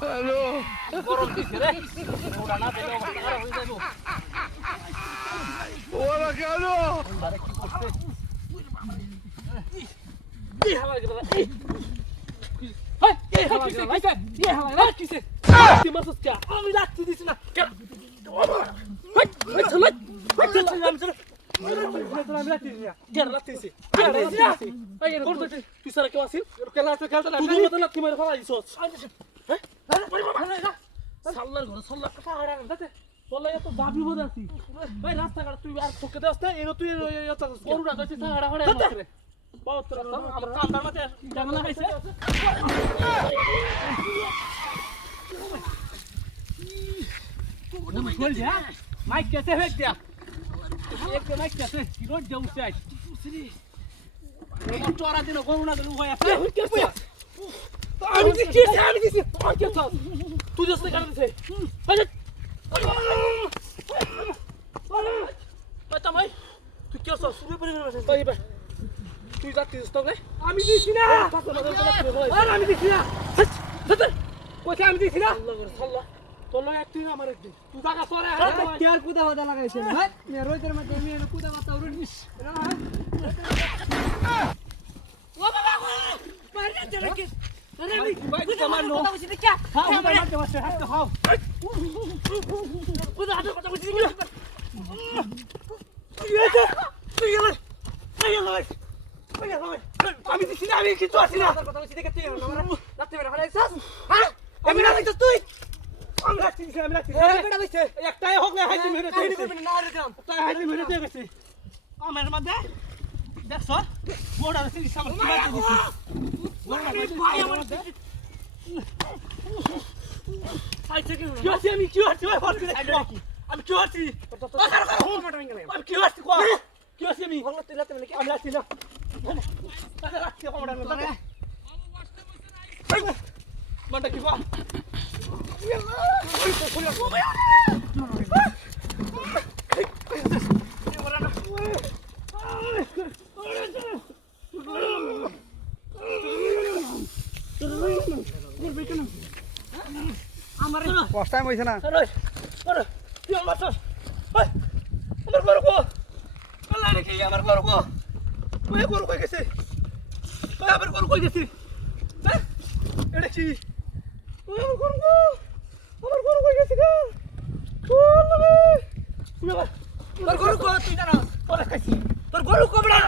hello ওরা কেন আমি লাগতে দিছি না তুই সারা কেউ আসিস সাল্লার ঘরে সাল্লার কথা হারান দাতে তোলা এত বাবি বোধ আছি ভাই রাস্তাঘাট তুই আর ঠকে দেস না এনো তুই গরুটা দইছিস হাড়া হাড়া মারে বহুত রাস্তা আমার কান্দার মধ্যে জানলা খাইছে মাইক কেসে হয়ে দিয়া এক মাইক কেসে কি রোড যাও চাই চড়া দিন গরু না গরু হয় আছে আমি দিছি তুই দোস্ত কেন দিছে ভাই তুই কি করছিস শুরু করে ভাই তুই যাচ্ছিস তো আমি দিছি না আমি দিছি না কোথায় আমি দিছি না আল্লাহ তোর লগে একদিন আমার একদিন তুই জায়গা সরে কি আর কুদা বাদা লাগাইছেন হ্যাঁ মে রোজের মধ্যে আমি এনে কুদা বাতা উড়ন মিস ও বাবা মার দে নাকি আরে আমি কুদা মারলো কথা বলছিস কি খাও কুদা মারতে বসে হাত খাও কুদা হাতে কথা বলছিস কি তুই গেলে আমি দিছি না আমি কিছু আসি না কথা বলছিস দেখে তুই আমার রাতে বেলা ফলাইছস হ্যাঁ আমি না দেখছ তুই আমি রাখছি বেটা বইছে একটাই হোক না হাইতে মেরে তুই করবি না আর কাম তাই হাইতে মেরে দিয়ে গেছে আমার মধ্যে দেখছ মোড়া আছে সামনে কি বাদ দিছি মোড়া ভাই আমার সাইড থেকে কি আছি আমি কি আছি ভাই ফল করে আমি কি আছি আমি কি আছি কো কি আছি আমি ভালো তুই রাতে বেলা কি আমি আছি না তাহলে রাখছি মোড়া মানটা কি কো কষ্ট টাইম হইছে না তুই আমার গরু কো আল্লাহ রে কি আমার গরু কো ওই গরু কই গেছে ওই আমার গরু কই গেছে এটা কি ওই আমার গরু কই গেছে গা তোর গরু কো তুই জানা তোর কাছে তোর গরু কো বড়া